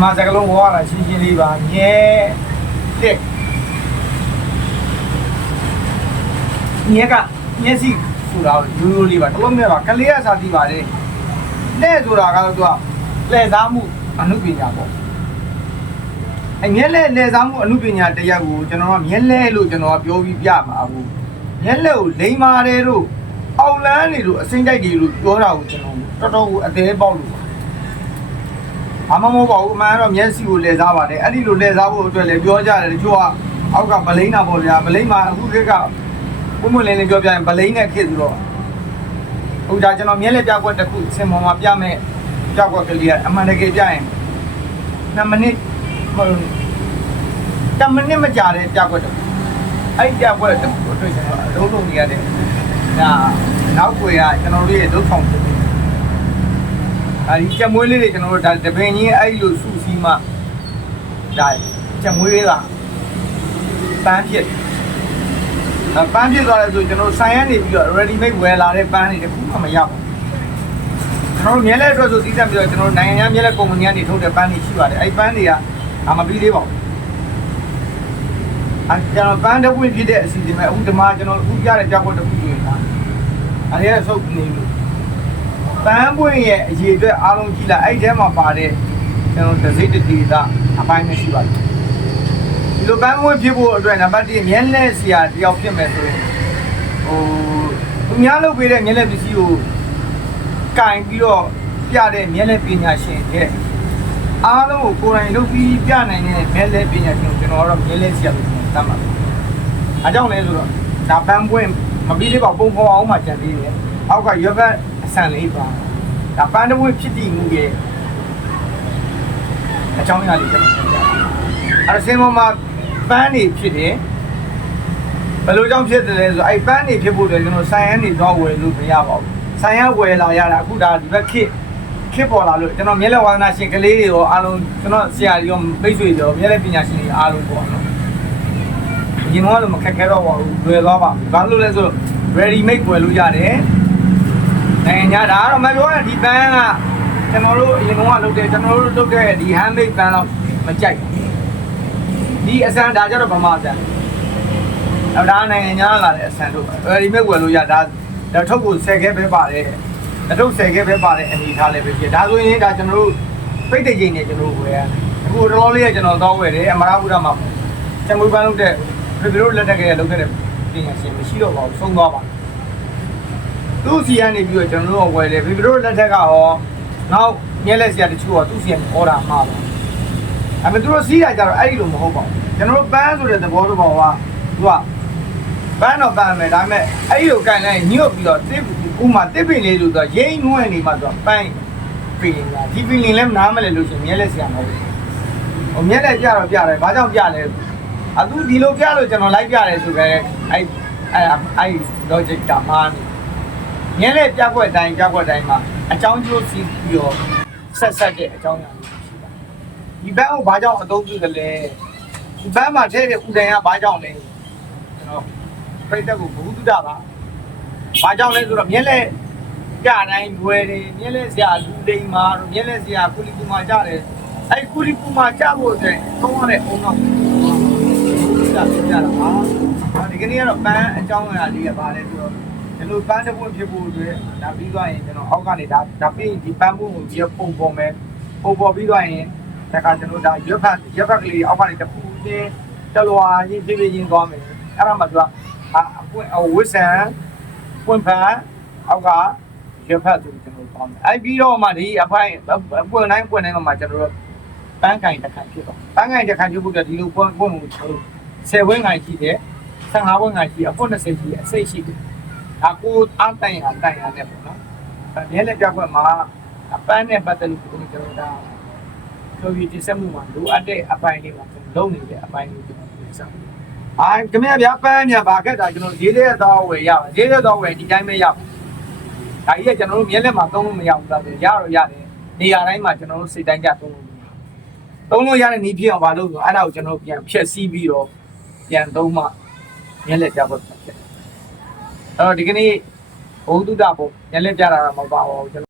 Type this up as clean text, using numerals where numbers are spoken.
မှာစကလုံးဝါလာရှင်းရှင်းလေးပါမြဲတက်မြဲကမျက်စိဆိုတာရိုးရိုးလေးပါတလုံးနဲ့ပါကလေးကစားသိပါတယ်တဲ့ဆိုတာကတော့သူကလက်စားမှုအမှုပညာပေါ့အမြဲလက်စားမှုအမှုပညာတရားကိုကျွန်တော်ကမြဲလဲလို့ကျွန်တော်ကပြောပြီးပြမှာဘူးမြဲလက်ကိုလိမ္မာတယ်တို့အောက်လန်းနေလို့အစိမ့်တိုက်တွေလို့ပြောတာကိုကျွန်တော်တော်တော်အသေးပေါက်လို့အမမောပါဘူးအမှန်တော့မျက်စိကိုလဲစားပါတယ်အဲ့ဒီလိုလဲစားဖို့အတွက်လည်းပြောကြတယ်တချို့ကအောက်ကဗလိန်းတာပေါ့ဗျာဗလိန်းမှာအခုခေတ်ကဘုံမလင်းလေးပြောပြရင်ဗလိန်းနဲ့ခေတ်ဆိုတော့ဟိုဒါကျွန်တော်မျက်လက်ပြကွက်တစ်ခုစင်ပေါ်မှာပြမဲ့ပြကွက်ကလေးကအမှန်တကယ်ပြရင်2မိနစ်10မိနစ်မကြာတဲ့ပြကွက်တစ်ခုအဲ့ပြကွက်တစ်ခုအတွက်ကျွန်တော်အလုံးလုံးနေရတဲ့ဒါနောက်ွယ်ကကျွန်တော်တို့ရဲ့ဒုက္ခဖြစ်တယ်အဲဒီချက်မွေးလေးတွေကျွန်တော်တို့ဒါတပင်ကြီးအဲ့လိုစုစည်းမှဒါချက်မွေးလေးကပန်းဖြစ်ပန်းဖြစ်သွားတယ်ဆိုကျွန်တော်ဆိုင်ရနေပြီးတော့ ready made ဝယ်လာတဲ့ပန်းတွေတခုမှမရဘူးကျွန်တော်တို့မြဲလက်အတွက်ဆိုသီးသန့်ပြီးတော့ကျွန်တော်တို့နိုင်ငံခြားမြဲလက်ကုမ္ပဏီကနေထုတ်တဲ့ပန်းတွေရှိပါတယ်အဲ့ပန်းတွေကမပြီးသေးပါဘူးကျွန်တော်ပန်းတစ်ပွင့်ဖြစ်တဲ့အစီအစဉ်မဲ့အခုဒီမှာကျွန်တော်အခုပြတဲ့ကြောက်ကွက်တစ်ခုတွေ့တာအဲ့ဒါဆုပ်နေလို့ပန်းပွင့်ရဲ့အရေးအတွက်အားလုံးကြည့်လိုက်အဲ့ထဲမှာပါတဲ့ကျွန်တော်ဒစိတ်တေတာအပိုင်းမရှိပါဘူးဒီလိုပန်းပွင့်ဖြစ်ဖို့အတွက်နံပါတ်1မျက်လက်ဆရာတယောက်ဖြစ်မယ်ဆိုရင်သူများလုပ်ပေးတဲ့မျက်လက်ပစ္စည်းကိုကင်ပြီးတော့ပြတဲ့မျက်လက်ပညာရှင်တဲ့အားလုံးကိုကိုယ်တိုင်လုပ်ပြီးပြနိုင်တဲ့မျက်လက်ပညာရှင်ကိုကျွန်တော်ကတော့မျက်လက်ဆရာလို့သတ်မှတ်တယ်အားကြောင့်လဲဆိုတော့ဒါပန်းပွင့်မပြီးသေးပါပုံဖော်အောင်မှကြံသေးတယ်အောက်ကရွက်ဘက်အဆန်လေးပါဒါပန်းတပွင့်ဖြစ်တည်မှုရဲ့အကြောင်းအရာလေးကျွန်တော်ပြောပြအဲ့ဒါစင်ပေါ်မှာပန်းနေဖြစ်တယ်ဘယ်လိုကြောင့်ဖြစ်တယ်လဲဆိုအဲ့ပန်းနေဖြစ်ဖို့တည်းကျွန်တော်ဆိုင်ရန်နေတော့ဝယ်လို့မရပါဘူးဆိုင်ရန်ဝယ်လာရတာအခုဒါဒီဘက်ခစ်ပေါ်လာလို့ကျွန်တော်မျက်လက်ဝါသနာရှင်ကလေးတွေရောအားလုံးကျွန်တော်ဆရာကြီးရောမိတ်ဆွေတွေရောမျက်လက်ပညာရှင်တွေအားလုံးပေါ့နော်ဒီမောလို့မခက်ခဲတော့ပါဘူးလွယ်သွားပါဘူးဘာလို့လဲဆို ready made ဝယ်လို့ရတယ်ညာဒါကတော့မပြောရဒီပန်းကကျွန်တော်တို့အရင်ကလုပ်တယ်ကျွန်တော်တို့လုပ်တဲ့ဒီ handmade ပန်းတော့မကြိုက်ဒီအစံဒါကြတော့ဗမာအစံဒါနိုင်ငံညာလာတဲ့အစံတို့ ready made ဝယ်လို့ရဒါထုတ်ကို10ခဲပဲပါတယ်ထုတ်10ခဲပဲပါတယ်အနေထားလည်းပဲဖြစ်ဒါဆိုရင်ဒါကျွန်တော်တို့ပိတ်တိတ်ချိန်နဲ့ကျွန်တော်ဝယ်ရတယ်အခုတော်လေးကကျွန်တော်တော့ဝယ်တယ်အမရဘုရားမှာချမွေးပန်းလုပ်တဲ့ဖေဖေတို့လက်ထက်ကလေးလုပ်ခဲ့တဲ့ပညာရှင်မရှိတော့ပါဘူးဆုံးသွားပါသူ့စီကနေပြီးတော့ကျွန်တော်တို့ဝယ်တယ်ဖေဖေတို့လက်ထက်ကရောနောက်မျက်လက်ဆရာတချို့ကသူ့စီကနေအော်ဒါမှာပါအဲ့မဲ့သူတို့စီးတာကြတော့အဲ့ဒီလိုမဟုတ်ပါဘူးကျွန်တော်တို့ပန်းဆိုတဲ့သဘောတော့ကသူကပန်းတော့ပန်းမယ်ဒါပေမဲ့အဲ့ဒီလိုကန်လိုက်ညှို့ပြီးတော့တစ်ဥမာတစ်ပင်လေးလို့ဆိုတော့ရိမ့်နွဲ့နေမှဆိုတော့ပန်းပင်လာဒီပင်လည်းနားမလဲလို့ရှိရင်မျက်လက်ဆရာမဟုတ်ဘူးဟိုမျက်လက်ပြတော့ပြတယ်ဘာကြောင့်ပြလဲသူဒီလိုပြလို့ကျွန်တော်လိုက်ပြတယ်ဆိုတော့အဲ့ logic တာမှာမျက်လက်ပြကွက်တိုင်းမှာအကြောင်းကျိုးစီးပြီးတော့ဆက်တဲ့အကြောင်းအရာတွေရှိပါတယ်ဒီဘန်းကိုဘာကြောင့်အသုံးပြုတယ်လဲဒီဘန်းမှာထည့်တဲ့ဥဒိုင်ကဘာကြောင့်လဲကျွန်တော်ပြိတ္တကိုဘုဒ္ဓတာပါဘာကြောင့်လဲဆိုတော့မျက်လက်ပြတိုင်းလွယ်တယ်မျက်လက်ဆရာလူလိမ်မာတို့မျက်လက်ဆရာကုလီကူမာကြတယ်အဲ့ကုလီကူမာကြဖို့အတွက်သုံးရတဲ့အုံနောက်ဒါပြရတာပါဒီကနေ့ကတော့ပန်းအကြောင်းအရာလေးကပါလဲဆိုတော့ဒီလိုပန်းတစ်ပွင့်ဖြစ်ဖို့အတွက်ဒါပြီးသွားရင်ကျွန်တော်အောက်ကနေဒါပြီးဒီပန်းပွင့်ကိုပြီးပုံပေါ်မယ်ပုံပေါ်ပြီးသွားရင်ဒါကကျွန်တော်ဒါရွက်ဖက်ကလေးအောက်ကနေတစ်ခုချင်းတလွာချင်းပြင်းသွားမယ်အဲ့ဒါမှသူကအပွင့်ဝစ်ဆန်ပွင့်ဖန်အောက်ကရွက်ဖက်ဆိုကျွန်တော်ပေါင်းတယ်အဲ့ပြီးတော့မှဒီအပိုင်းပွင့်တိုင်းမှာကျွန်တော်တို့ပန်းကင်တစ်ခါဖြစ်တော့ပန်းကင်တစ်ခါဖြစ်ဖို့အတွက်ဒီလိုပွင့်ကို10ဝင်းကင်ရှိတယ်15ဝင်းကင်ရှိအပွင့်20ရှိအစိတ်ရှိတယ်ဒါကိုအားတိုင်ရနဲ့ပေါ့နော်မျက်လက်ပြကွက်မှာအပန်းနဲ့ပတ်သက်လို့ကျွန်တော်ဒါပြောပြတင်ဆက်မှုမှာလိုအပ်တဲ့အပိုင်းလေးမှာကျွန်တော်လုပ်နေတဲ့အပိုင်းလေးကျွန်တော်တင်ဆက်ခင်ဗျာဗျာပန်းညာဘာခက်တာကျွန်တော်ရေးတဲ့တော့ဝယ်ရပါရေးတဲ့တော့ဝယ်ဒီတိုင်းပဲရပါဒါကြီးကကျွန်တော်တို့မျက်လက်မှာသုံးလို့မရဘူးလားဆိုရတော့ရတယ်နေရာတိုင်းမှာကျွန်တော်တို့စိတ်တိုင်းကြသုံးလို့ရတဲ့နည်းဖြစ်အောင်မလုပ်ဘူးအဲ့ဒါကိုကျွန်တော်ပြန်ဖြည့်ဆည်းပြီးတော့ပြန်သုံးမှမျက်လက်ပြကွက်ဖြစ်အဲ့တော့ဒီကနေ့ဘုဒ္ဓတာပေါ့မျက်လက်ပြတာတော့မပါဘူးကျွန်တော်